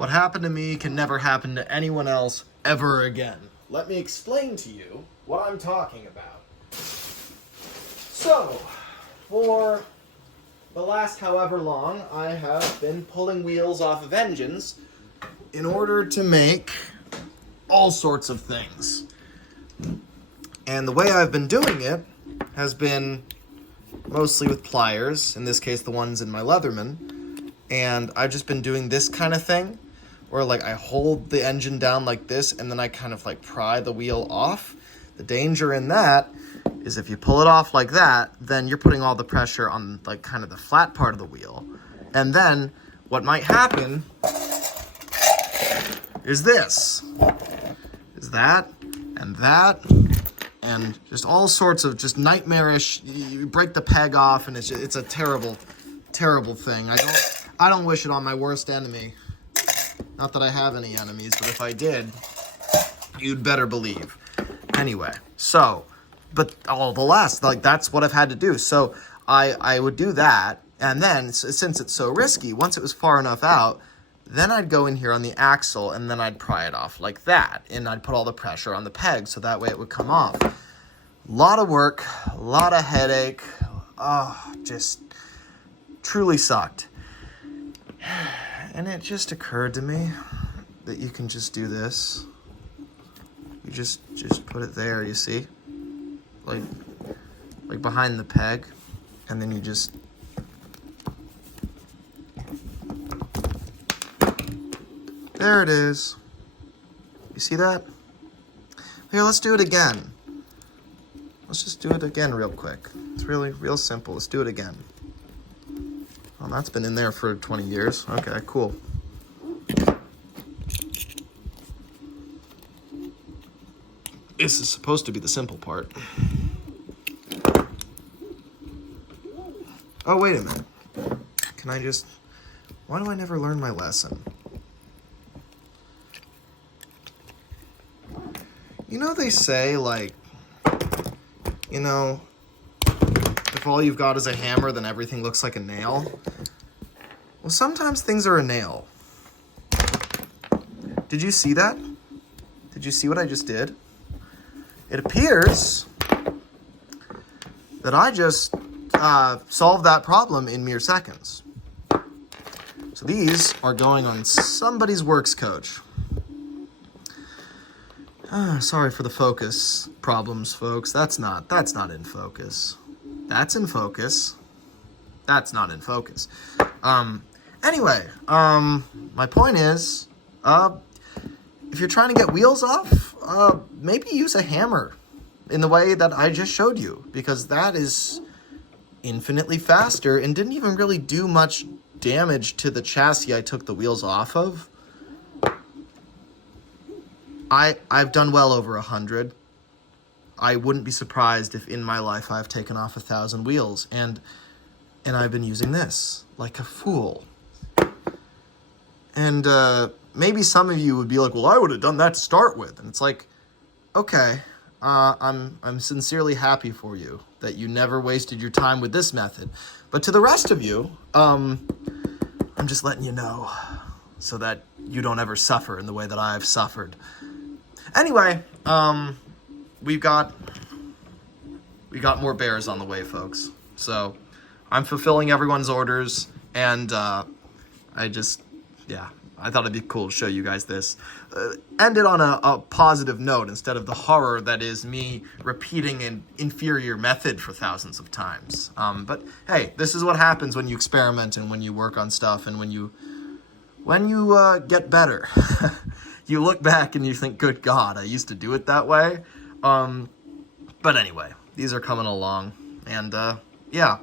What happened to me can never happen to anyone else ever again. Let me explain to you what I'm talking about. So, for the last however long, I have been pulling wheels off of engines in order to make all sorts of things. And the way I've been doing it has been mostly with pliers, in this case the ones in my Leatherman, and I've just been doing this kind of thing, where like I hold the engine down like this and then I kind of like pry the wheel off. The danger in that is if you pull it off like that, then you're putting all the pressure on like kind of the flat part of the wheel. And then what might happen is this. Is that and just all sorts of just nightmarish, you break the peg off and it's a terrible, terrible thing. I don't wish it on my worst enemy. Not that I have any enemies, but if I did, you'd better believe. Anyway, so, but all the last, like that's what I've had to do. So I would do that, and then since it's so risky, once it was far enough out, then I'd go in here on the axle and then I'd pry it off like that, and I'd put all the pressure on the peg so that way it would come off. A lot of work, a lot of headache, just truly sucked. And it just occurred to me that you can just do this. You just put it there, you see? Like behind the peg, and then you just there it is. You see that? Here, let's do it again. Let's just do it again real quick. It's really real simple. Let's do it again. Well, that's been in there for 20 years. Okay, cool. This is supposed to be the simple part. Oh, wait a minute. Can I just... Why do I never learn my lesson? You know, they say, like, you know, if all you've got is a hammer, then everything looks like a nail. Well, sometimes things are a nail. Did you see that? Did you see what I just did? It appears that I just solved that problem in mere seconds. So these are going on somebody's works coach. Sorry for the focus problems, folks. That's not in focus. That's in focus. That's not in focus. Anyway, my point is, if you're trying to get wheels off, maybe use a hammer in the way that I just showed you, because that is infinitely faster and didn't even really do much damage to the chassis I took the wheels off of. I've done well over 100. I wouldn't be surprised if in my life I've taken off 1,000 wheels, and I've been using this like a fool. And maybe some of you would be like, well, I would have done that to start with. And it's like, okay, I'm sincerely happy for you that you never wasted your time with this method. But to the rest of you, I'm just letting you know so that you don't ever suffer in the way that I've suffered. Anyway, we got more bears on the way, folks. So I'm fulfilling everyone's orders, and I thought it'd be cool to show you guys this. End it on a positive note instead of the horror that is me repeating an inferior method for thousands of times. But hey, this is what happens when you experiment and when you work on stuff and when you get better. You look back and you think, good God, I used to do it that way. But anyway, these are coming along, and yeah.